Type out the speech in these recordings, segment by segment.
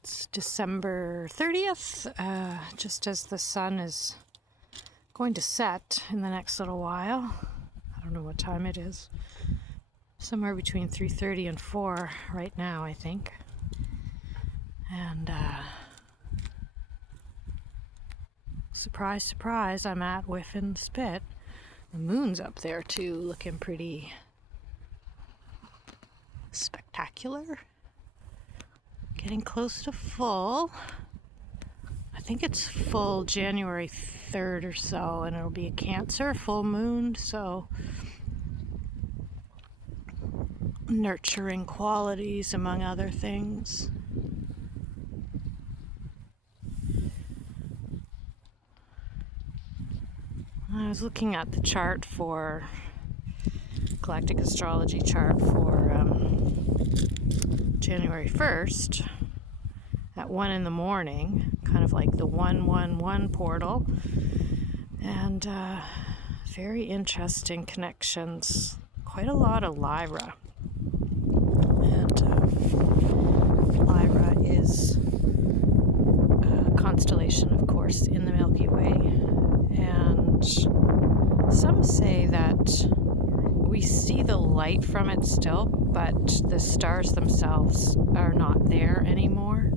It's December 30th, just as the sun is going to set in the next little while. I don't know what time it is. Somewhere between 3:30 and 4 right now, I think. And surprise, surprise, I'm at Whiffin Spit. The moon's up there too, looking pretty spectacular. Getting close to full. I think it's full January 3rd or so, and it'll be a Cancer full moon, so nurturing qualities among other things. I was looking at the chart for galactic astrology chart for January 1st at 1 in the morning, kind of like the 111 portal, and very interesting connections, quite a lot of Lyra. And Lyra is a constellation, of course, in the Milky Way, and some say that we see the light from it still, but the stars themselves are not there anymore.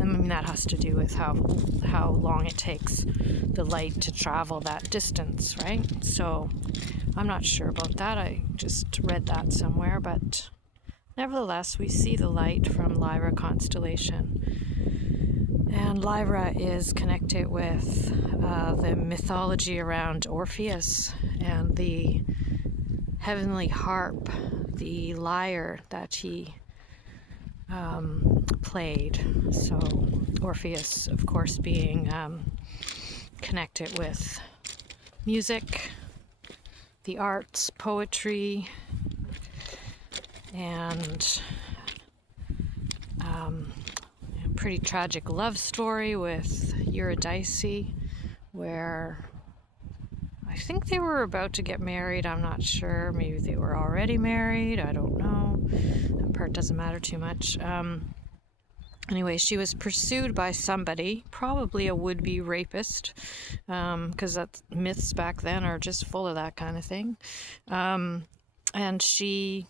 I mean, that has to do with how long it takes the light to travel that distance, right? So I'm not sure about that. I just read that somewhere, but nevertheless, we see the light from Lyra constellation. And Lyra is connected with the mythology around Orpheus and the heavenly harp, the lyre that he played. So Orpheus, of course, being connected with music, the arts, poetry, and a pretty tragic love story with Eurydice, where I think they were about to get married. I'm not sure. Maybe they were already married. I don't know. That part doesn't matter too much. Anyway, she was pursued by somebody, probably a would-be rapist, because myths back then are just full of that kind of thing. And she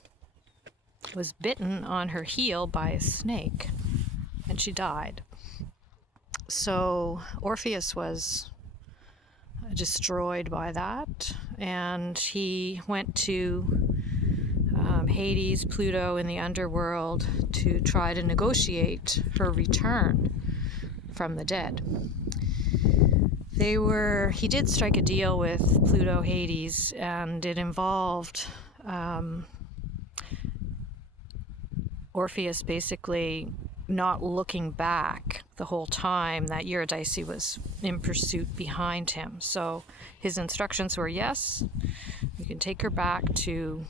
was bitten on her heel by a snake, and she died. So Orpheus was destroyed by that, and he went to Hades, Pluto in the underworld, to try to negotiate her return from the dead. He did strike a deal with Pluto, Hades, and it involved Orpheus basically not looking back the whole time that Eurydice was in pursuit behind him. So his instructions were, yes, you can take her back to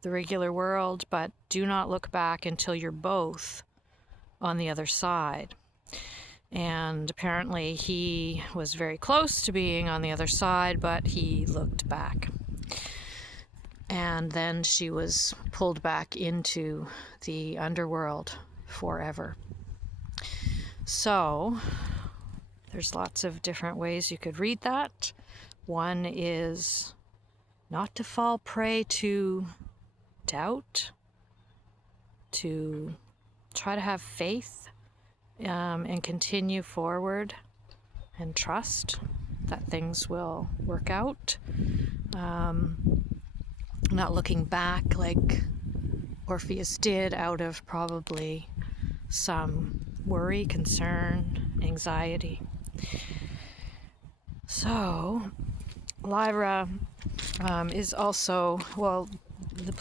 the regular world, but do not look back until you're both on the other side. And apparently he was very close to being on the other side, but he looked back. And then she was pulled back into the underworld forever. So there's lots of different ways you could read that. One is not to fall prey to doubt, to try to have faith and continue forward and trust that things will work out. Not looking back like Orpheus did out of probably some worry, concern, anxiety. So Lyra is also, well, the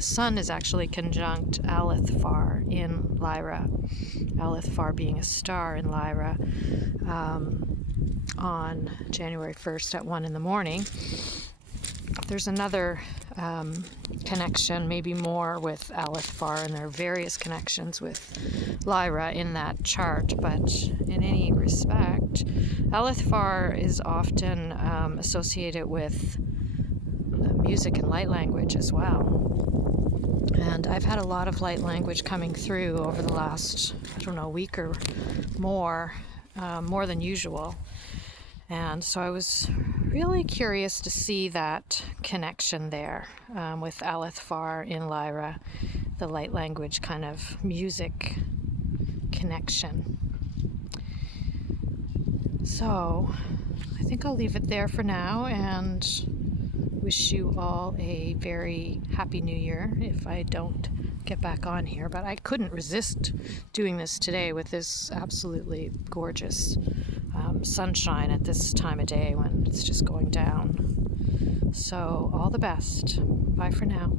sun is actually conjunct Alathfar in Lyra, Alathfar being a star in Lyra, on January 1st at 1 in the morning. There's another connection, maybe more with Alathfar, and there are various connections with Lyra in that chart, but in any respect, Alathfar is often associated with music and light language as well. And I've had a lot of light language coming through over the last, week or more, more than usual. And so I was really curious to see that connection there with Alathfar in Lyra, the light language kind of music connection. So I think I'll leave it there for now and wish you all a very happy new year if I don't get back on here. But I couldn't resist doing this today with this absolutely gorgeous sunshine at this time of day when it's just going down. So all the best. Bye for now.